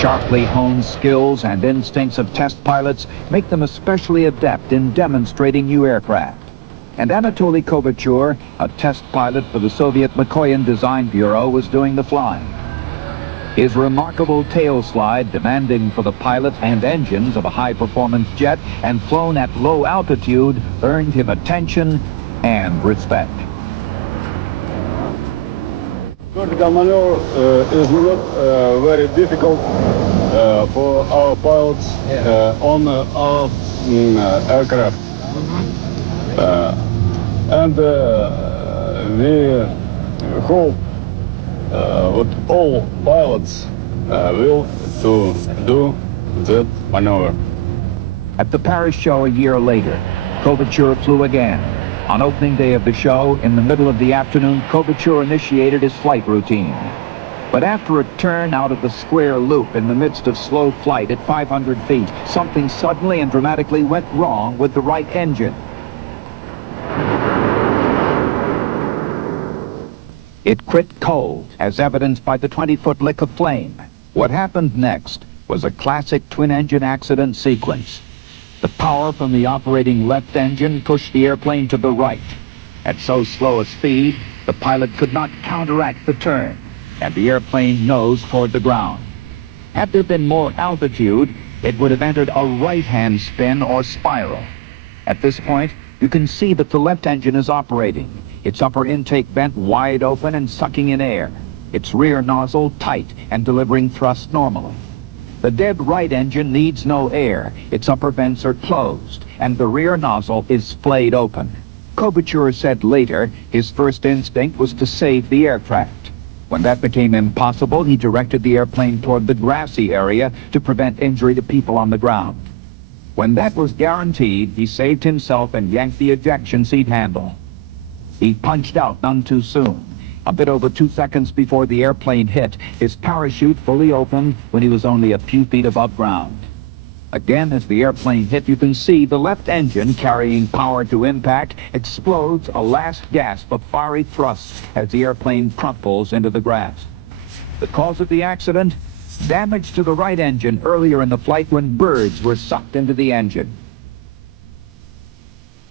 sharply honed skills and instincts of test pilots make them especially adept in demonstrating new aircraft. And Anatoly Kvochur, a test pilot for the Soviet Mikoyan Design Bureau, was doing the flying. His remarkable tail slide, demanding for the pilot and engines of a high-performance jet and flown at low altitude, earned him attention and respect. Vertical maneuver is not very difficult for our pilots on our aircraft. And we hope that all pilots will do that maneuver. At the Paris show a year later, Kvochur flew again. On opening day of the show, in the middle of the afternoon, Kvochur initiated his flight routine. But after a turn out of the square loop in the midst of slow flight at 500 feet, something suddenly and dramatically went wrong with the right engine. It quit cold, as evidenced by the 20-foot lick of flame. What happened next was a classic twin-engine accident sequence. The power from the operating left engine pushed the airplane to the right. At so slow a speed, the pilot could not counteract the turn, and the airplane nosed toward the ground. Had there been more altitude, it would have entered a right-hand spin or spiral. At this point, you can see that the left engine is operating, its upper intake vent wide open and sucking in air, its rear nozzle tight and delivering thrust normally. The dead right engine needs no air, its upper vents are closed, and the rear nozzle is splayed open. Kvochur said later his first instinct was to save the aircraft. When that became impossible, he directed the airplane toward the grassy area to prevent injury to people on the ground. When that was guaranteed, he saved himself and yanked the ejection seat handle. He punched out none too soon. A bit over 2 seconds before the airplane hit, his parachute fully opened when he was only a few feet above ground. Again, as the airplane hit, you can see the left engine, carrying power to impact, explodes a last gasp of fiery thrust as the airplane crumples into the grass. The cause of the accident? Damage to the right engine earlier in the flight when birds were sucked into the engine.